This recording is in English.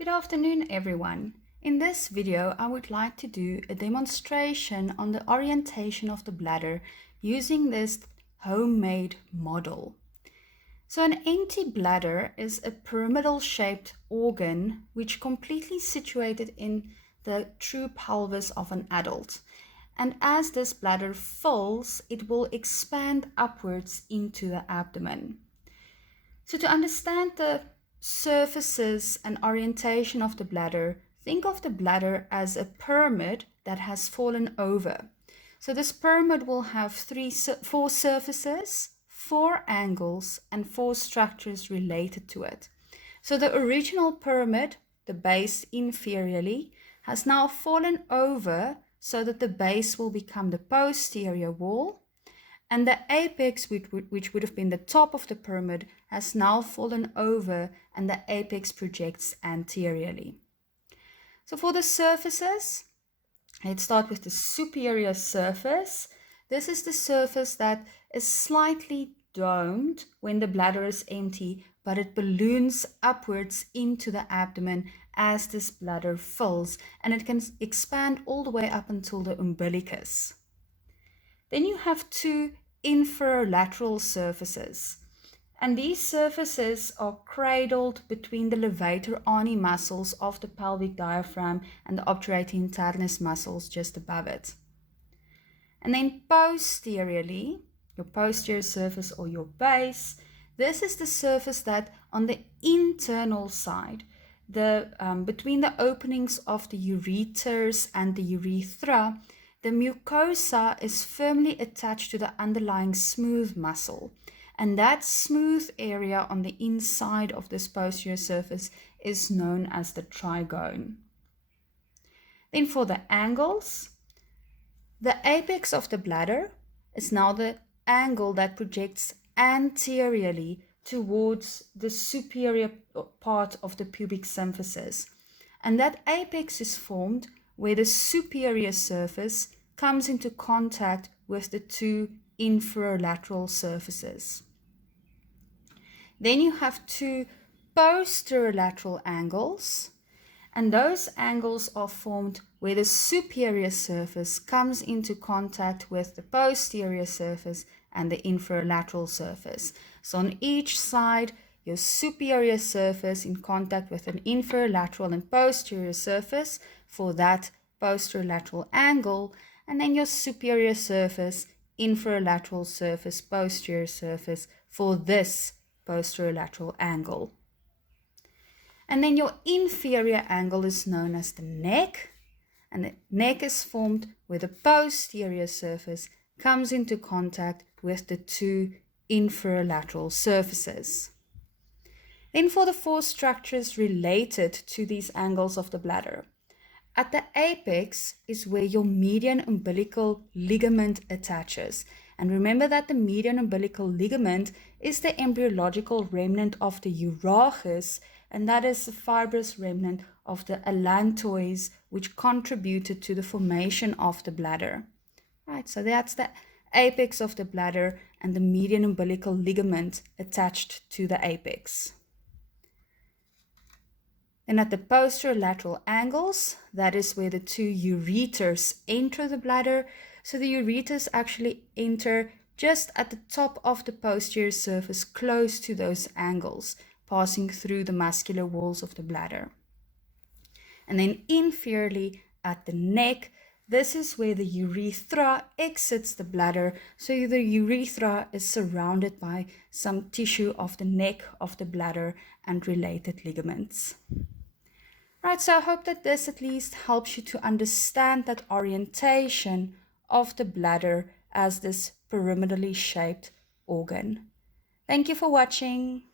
Good afternoon, everyone. In this video, I would like to do a demonstration on the orientation of the bladder using this homemade model. So an empty bladder is a pyramidal shaped organ which completely situated in the true pelvis of an adult. And as this bladder fills, it will expand upwards into the abdomen. So to understand the surfaces and orientation of the bladder, think of the bladder as a pyramid that has fallen over. So this pyramid will have four surfaces, 4 angles, and 4 structures related to it. So the original pyramid, the base inferiorly, has now fallen over so that the base will become the posterior wall. And the apex, which would have been the top of the pyramid, has now fallen over and the apex projects anteriorly. So for the surfaces, let's start with the superior surface. This is the surface that is slightly domed when the bladder is empty, but it balloons upwards into the abdomen as this bladder fills, and it can expand all the way up until the umbilicus. Then you have 2 inferolateral surfaces, and these surfaces are cradled between the levator ani muscles of the pelvic diaphragm and the obturator internus muscles just above it. And then posteriorly, your posterior surface or your base, this is the surface that on the internal side, between the openings of the ureters and the urethra, the mucosa is firmly attached to the underlying smooth muscle, and that smooth area on the inside of this posterior surface is known as the trigone. Then for the angles, the apex of the bladder is now the angle that projects anteriorly towards the superior part of the pubic symphysis, and that apex is formed where the superior surface comes into contact with the 2 inferolateral surfaces. Then you have 2 posterolateral angles, and those angles are formed where the superior surface comes into contact with the posterior surface and the inferolateral surface. So on each side, your superior surface in contact with an inferolateral and posterior surface for that posterolateral angle, and then your superior surface, inferolateral surface, posterior surface for this posterolateral angle. And then your inferior angle is known as the neck, and the neck is formed where the posterior surface comes into contact with the 2 inferolateral surfaces. Then for the 4 structures related to these angles of the bladder. At the apex is where your median umbilical ligament attaches. And remember that the median umbilical ligament is the embryological remnant of the urachus, and that is the fibrous remnant of the allantois which contributed to the formation of the bladder. Right, so that's the apex of the bladder and the median umbilical ligament attached to the apex. And at the posterolateral angles, that is where the 2 ureters enter the bladder. So the ureters actually enter just at the top of the posterior surface, close to those angles, passing through the muscular walls of the bladder. And then inferiorly at the neck, this is where the urethra exits the bladder. So the urethra is surrounded by some tissue of the neck of the bladder and related ligaments. Right, so I hope that this at least helps you to understand that orientation of the bladder as this pyramidally shaped organ. Thank you for watching.